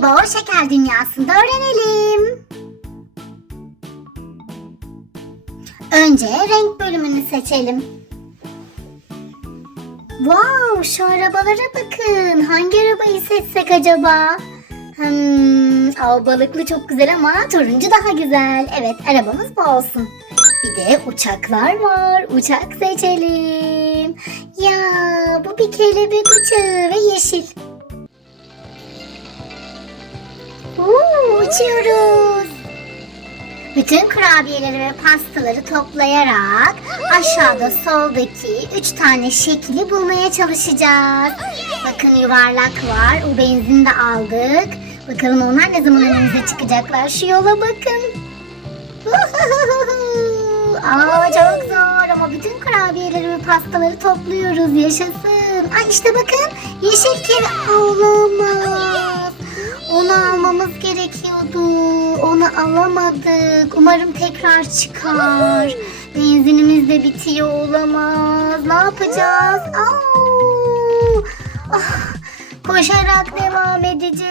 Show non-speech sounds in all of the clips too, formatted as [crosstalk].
Haribo şeker dünyasında öğrenelim. Önce renk bölümünü seçelim. Wow, şu arabalara bakın. Hangi arabayı seçsek acaba? Hmm, av balıklı çok güzel ama turuncu daha güzel. Evet, arabamız bu olsun. Bir de uçaklar var. Uçak seçelim. Ya, bu bir kelebek uçağı ve yeşil. Uuu, uçuyoruz. Bütün kurabiyeleri ve pastaları toplayarak aşağıda soldaki üç tane şekli bulmaya çalışacağız. Bakın yuvarlak var. O benzin de aldık. Bakalım onlar ne zaman önümüze çıkacaklar. Şu yola bakın. [laughs] Aa çok zor ama bütün kurabiyeleri ve pastaları topluyoruz. Yaşasın. Ay işte bakın yeşil kere olamaz. Alamadık. Umarım tekrar çıkar. Benzinimiz de bitiyor olamaz. Ne yapacağız? Au! Ah, koşarak devam edeceğiz.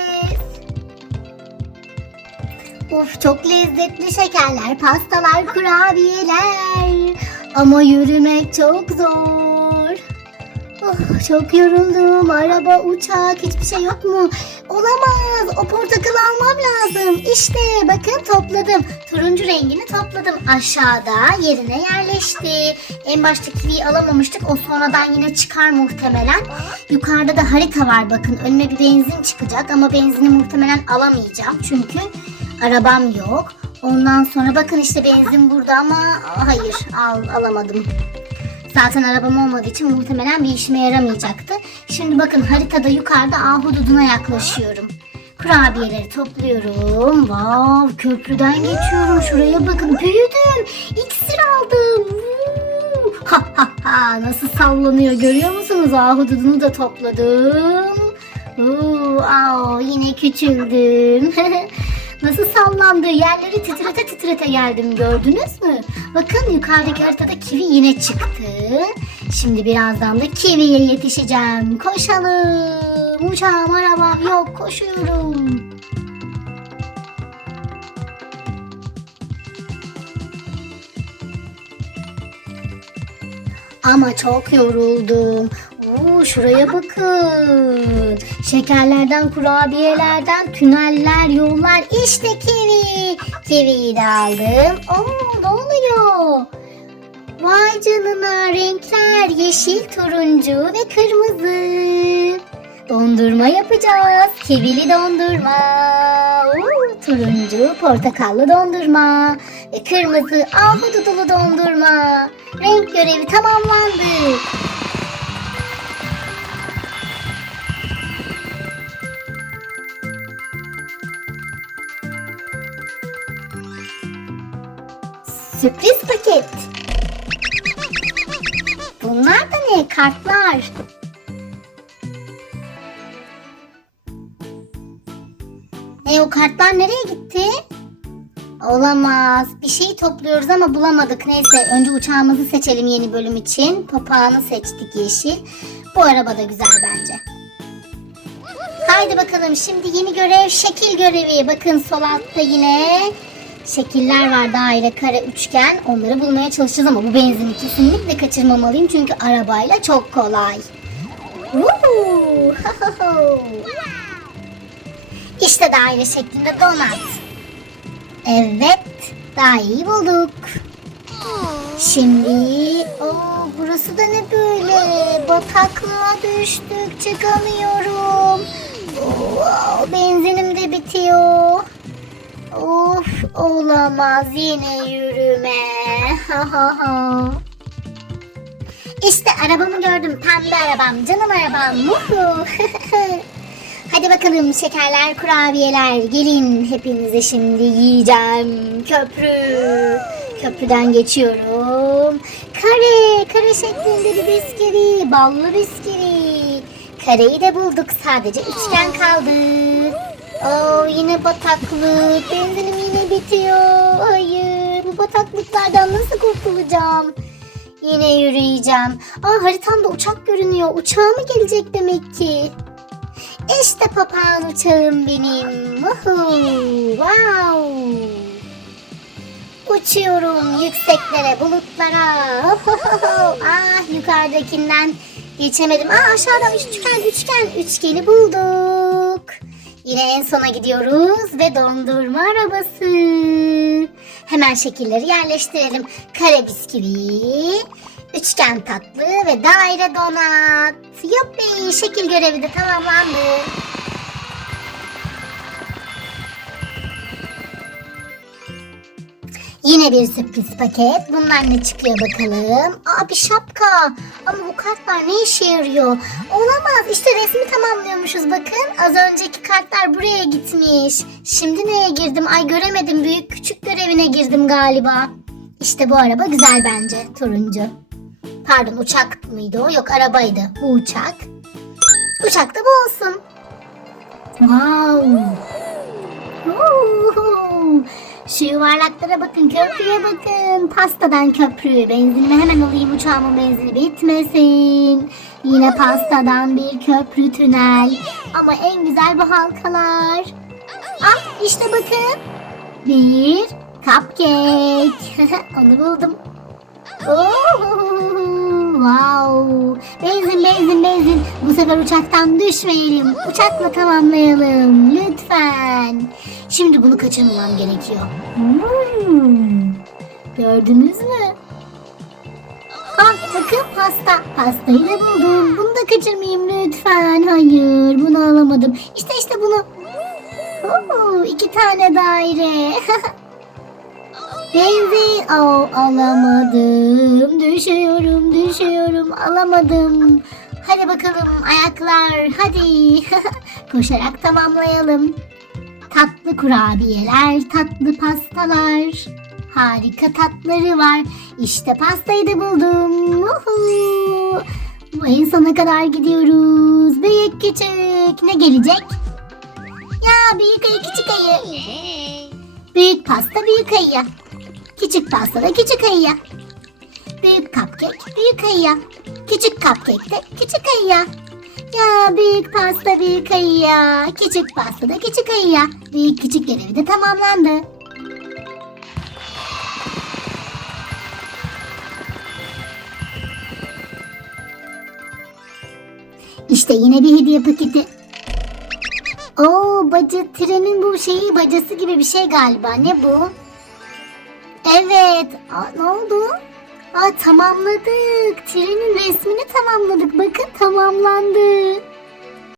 Of çok lezzetli şekerler, pastalar, kurabiyeler. Ama yürümek çok zor. Oh, çok yoruldum. Araba, uçak, hiçbir şey yok mu? Olamaz. O portakalı almam lazım. İşte bakın topladım. Turuncu rengini topladım. Aşağıda yerine yerleşti. En başta kiviyi alamamıştık. O sonradan yine çıkar muhtemelen. Yukarıda da harita var bakın. Önüme bir benzin çıkacak ama benzini muhtemelen alamayacağım. Çünkü arabam yok. Ondan sonra bakın işte benzin burada ama hayır al, alamadım. Zaten arabam olmadığı için muhtemelen bir işime yaramayacaktı. Şimdi bakın haritada yukarıda ahududuna yaklaşıyorum. Kurabiyeleri topluyorum. Wow, köprüden geçiyorum. Şuraya bakın. Büyüdüm. İksir aldım. [laughs] Ha ha ha. Nasıl sallanıyor görüyor musunuz? Ahududunu da topladım. Oo, yine küçüldüm. [laughs] Nasıl sallandı? Yerleri titrete titrete geldim gördünüz mü? Bakın yukarıdaki haritada kivi yine çıktı. Şimdi birazdan da kiviye yetişeceğim. Koşalım. Uçağım arabam yok koşuyorum. Ama çok yoruldum. Şuraya bakın. Şekerlerden, kurabiyelerden, tüneller, yollar. İşte kivi. Kiviyi de aldım. Oo, ne oluyor? Vay canına renkler yeşil, turuncu ve kırmızı. Dondurma yapacağız. Kivili dondurma. Oo, turuncu, portakallı dondurma. Ve kırmızı ahududulu dondurma. Renk görevi tamamlandı. Sürpriz paket. Bunlar da ne? Kartlar. E o kartlar nereye gitti? Olamaz. Bir şey topluyoruz ama bulamadık. Neyse önce uçağımızı seçelim yeni bölüm için. Papağanı seçtik yeşil. Bu araba da güzel bence. Haydi bakalım şimdi yeni görev şekil görevi. Bakın sol altta yine şekiller var. Daire, kare, üçgen. Onları bulmaya çalışacağız ama bu benzini kesinlikle kaçırmamalıyım. Çünkü arabayla çok kolay. [laughs] İşte daire şeklinde donat. Evet, daha iyi bulduk. Şimdi, o burası da ne böyle? Bataklığa düştük, çıkamıyorum. Oo, benzinim de bitiyor. Olamaz yine yürüme. İşte arabamı gördüm, pembe arabam, canım arabam. [laughs] Hadi bakalım şekerler, kurabiyeler. Gelin hepinize şimdi yiyeceğim. Köprü. Köprüden geçiyorum. Kare, kare şeklinde bir bisküvi. Ballı bisküvi. Kareyi de bulduk. Sadece üçgen kaldı. Oo yine bataklık. Benzinim yine bitiyor. Hayır. Bu bataklıklardan nasıl kurtulacağım? Yine yürüyeceğim. Aa haritamda uçak görünüyor. Uçağa mı gelecek demek ki? İşte papağan uçağım benim. Woohoo, wow. Uçuyorum yükseklere, bulutlara. [laughs] Ah yukarıdakinden geçemedim. Aa aşağıdan üçgen, üçgen, üçgeni bulduk. Yine en sona gidiyoruz ve dondurma arabası. Hemen şekilleri yerleştirelim. Kare bisküvi, üçgen tatlı ve daire donat. Yuppi şekil görevi de tamamlandı. Yine bir sürpriz paket. Bunlar ne çıkıyor bakalım. Aa bir şapka. Ama bu kartlar ne işe yarıyor? Olamaz. İşte resmi tamamlıyormuşuz bakın. Az önceki kartlar buraya gitmiş. Şimdi neye girdim? Ay göremedim. Büyük küçük görevine girdim galiba. İşte bu araba güzel bence. Turuncu. Pardon uçak mıydı o? Yok arabaydı. Bu uçak. Uçak da bu olsun. Wow. Uhu. Şu yuvarlaklara bakın, köprüye bakın. Pastadan köprü. Benzinimi hemen alayım, uçağımın benzini bitmesin. Yine pastadan bir köprü tünel. Ama en güzel bu halkalar. Ah işte bakın. Bir cupcake. [laughs] Onu buldum. Oo, wow. Benzin benzin benzin. Bu sefer uçaktan düşmeyelim. Uçakla tamamlayalım. Lütfen. Şimdi bunu kaçırmamam gerekiyor. Hmm. Gördünüz mü? Ah bakın pasta. Pastayı da buldum. Bunu da kaçırmayayım lütfen. Hayır bunu alamadım. İşte işte bunu. Oo, iki tane daire. [laughs] Benzin oh, alamadım. Düşüyorum düşüyorum alamadım. Hadi bakalım ayaklar hadi. [laughs] Koşarak tamamlayalım. Tatlı kurabiyeler, tatlı pastalar. Harika tatları var. İşte pastayı da buldum. Uhu. Bu en sona kadar gidiyoruz. Büyük küçük. Ne gelecek? Ya büyük ayı küçük ayı. Büyük pasta büyük ayıya. Küçük pasta da küçük ayıya. Büyük cupcake büyük ayıya. Küçük cupcake de küçük ayıya. Ya büyük pasta büyük ayıya. Küçük pasta da küçük ayıya. Büyük küçük görevi de tamamlandı. İşte yine bir hediye paketi. Oo bacı trenin bu şeyi bacası gibi bir şey galiba. Ne bu? Evet. Aa, ne oldu? Aa, tamamladık. Trenin resmini tamamladık. Bakın tamamlandı.